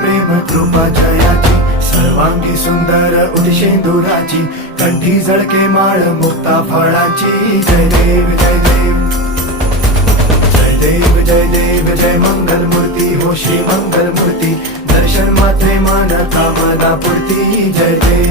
प्रेम कृपा जयाची, सर्वांगी सुंदर उदिशेंदुराची, कंठी झळके माळ मुक्ता फळाची. जय देव जय देव जय देव जय देव जय मंगल मूर्ती हो श्री मंगल मूर्ती, दर्शन मात्रे मन कामना पूर्ती. जय देव